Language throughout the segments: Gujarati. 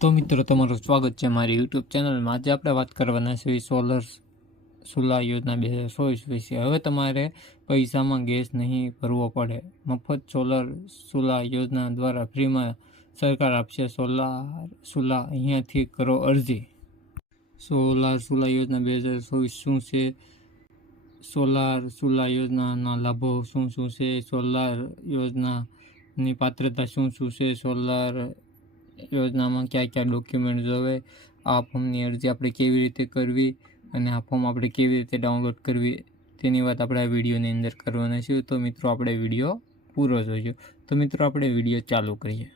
તો મિત્રો તમારું સ્વાગત છે મારી યુટ્યુબ ચેનલમાં। આજે આપણે વાત કરવાના છે સોલર સુલા યોજના 2024 વિશે। હવે તમારે પૈસામાં ગેસ નહીં ભરવો પડે। મફત સોલર સુલા યોજના દ્વારા ફ્રીમાં સરકાર આપશે સોલાર સુલા। અહીંયાથી કરો અરજી। સોલાર સુલા યોજના 2024 શું છે? સોલાર સુલા યોજનાના લાભો શું શું છે? સોલાર યોજનાની પાત્રતા શું શું છે? સોલાર યોજનામાં કયા કયા ડોક્યુમેન્ટ જોવે? આ ફોર્મની અરજી આપણે કેવી રીતે કરવી અને આ ફોર્મ આપણે કેવી રીતે ડાઉનલોડ કરવી તેની વાત આપણે આ વિડીયોની અંદર કરવાના છે। તો મિત્રો આપણે વિડીયો પૂરો જોઈજો। તો મિત્રો આપણે વિડીયો ચાલુ કરીએ।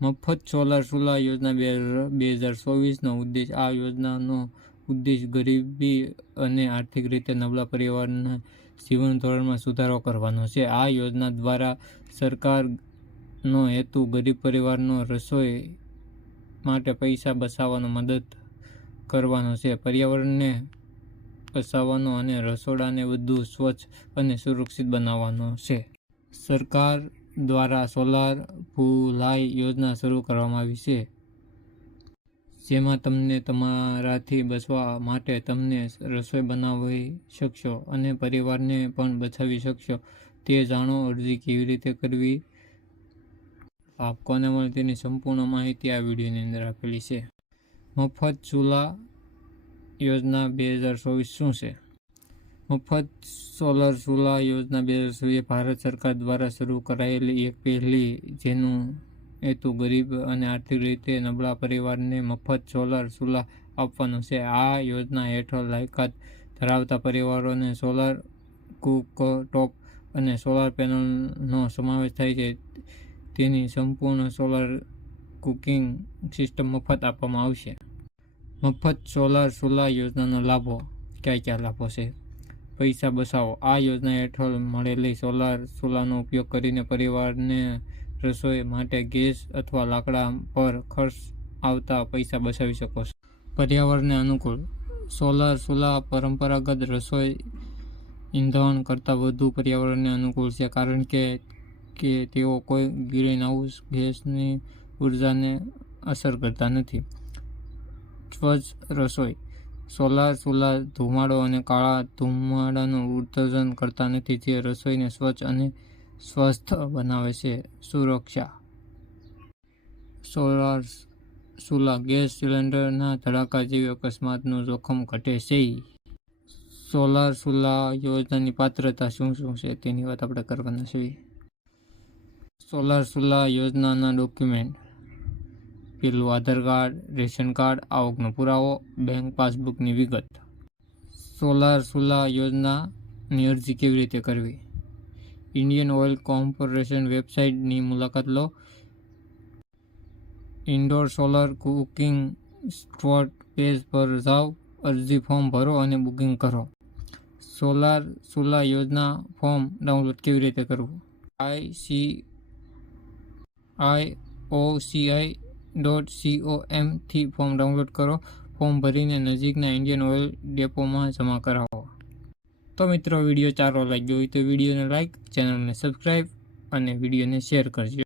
મફત સોલાર સુલા યોજના 2024નો ઉદ્દેશ। આ યોજનાનો ઉદ્દેશ ગરીબી અને આર્થિક રીતે નબળા પરિવારના જીવન ધોરણમાં સુધારો કરવાનો છે। આ યોજના દ્વારા સરકારનો હેતુ ગરીબ પરિવારનો રસોઈ માટે પૈસા બચાવવાનો મદદ કરવાનો છે, પર્યાવરણને બચાવવાનો અને રસોડાને વધુ સ્વચ્છ અને સુરક્ષિત બનાવવાનો છે। સરકાર દ્વારા સોલાર ભૂલાઈ યોજના શરૂ કરવામાં આવી છે, જેમાં તમને તમારાથી બચવા માટે તમને રસોઈ બનાવી શકશો અને પરિવારને પણ બચાવી શકશો। તે જાણો અરજી કેવી રીતે કરવી, લાભ કોને મળે તેની સંપૂર્ણ માહિતી આ વિડીયોની અંદર આપેલી છે। મફત સુલા યોજના 2024 શું છે? મફત સોલર સુલા યોજના 2024 ભારત સરકાર દ્વારા શરૂ કરાયેલી એક પહેલી, જેનું હેતુ ગરીબ અને આર્થિક રીતે નબળા પરિવારને મફત સોલર સુલા આપવાનો છે। આ યોજના હેઠળ લાયકાત ધરાવતા પરિવારોને સોલર કૂકટોપ અને સોલર પેનલનો સમાવેશ થાય છે। તેની સંપૂર્ણ સોલર કુકિંગ સિસ્ટમ મફત આપવામાં આવશે। મફત સોલર સુલા યોજનાના લાભો। કયા કયા લાભો છે? પૈસા બચાવો। આ યોજના હેઠળ મળેલી સોલાર સુલાનો ઉપયોગ કરીને પરિવારને રસોઈ માટે ગેસ અથવા લાકડા પર ખર્ચ આવતા પૈસા બચાવી શકો છો। પર્યાવરણને અનુકૂળ। સોલર સુલા પરંપરાગત રસોઈ ઇંધણ કરતાં વધુ પર્યાવરણને અનુકૂળ છે, કારણ કે તેઓ કોઈ ગ્રીનહાઉસ ગેસની ઉર્જાને અસર કરતા નથી। સ્વચ્છ રસોઈ। સોલાર સુલા ધુમાડો અને કાળા ધુમાડાનું ઉત્સર્જન કરતા નથી, જે રસોઈને સ્વચ્છ અને સ્વસ્થ બનાવે છે। સુરક્ષા। સોલાર સુલા ગેસ સિલિન્ડરના ધડાકા જેવી અકસ્માતનું જોખમ ઘટે છે। સોલાર સુલા યોજનાની પાત્રતા શું શું છે તેની વાત આપણે કરવાના છીએ। સોલાર સુલા યોજનાના ડોક્યુમેન્ટ। પહેલું, આધાર કાર્ડ, રેશન કાર્ડ, આવકનો પુરાવો, બેંક પાસબુકની વિગત। સોલાર સુલા યોજનાની અરજી કેવી રીતે કરવી? ઇન્ડિયન ઓઇલ કોર્પોરેશન વેબસાઇટની મુલાકાત લો, indoor solar cooking spot page પર જાઓ, અરજી ફોર્મ ભરો અને બુકિંગ કરો। સોલાર સુલા યોજના ફોર્મ ડાઉનલોડ કેવી રીતે કરવું? IOCI.com થી ફોર્મ ડાઉનલોડ કરો। ફોર્મ ભરીને નજીકના ઇન્ડિયન ઓઇલ ડેપોમાં જમા કરાવો। તો મિત્રો વિડીયો સારો લાગ્યો હોય તો વિડીયોને લાઇક, ચેનલને સબસ્ક્રાઈબ અને વિડીયોને શેર કરજો।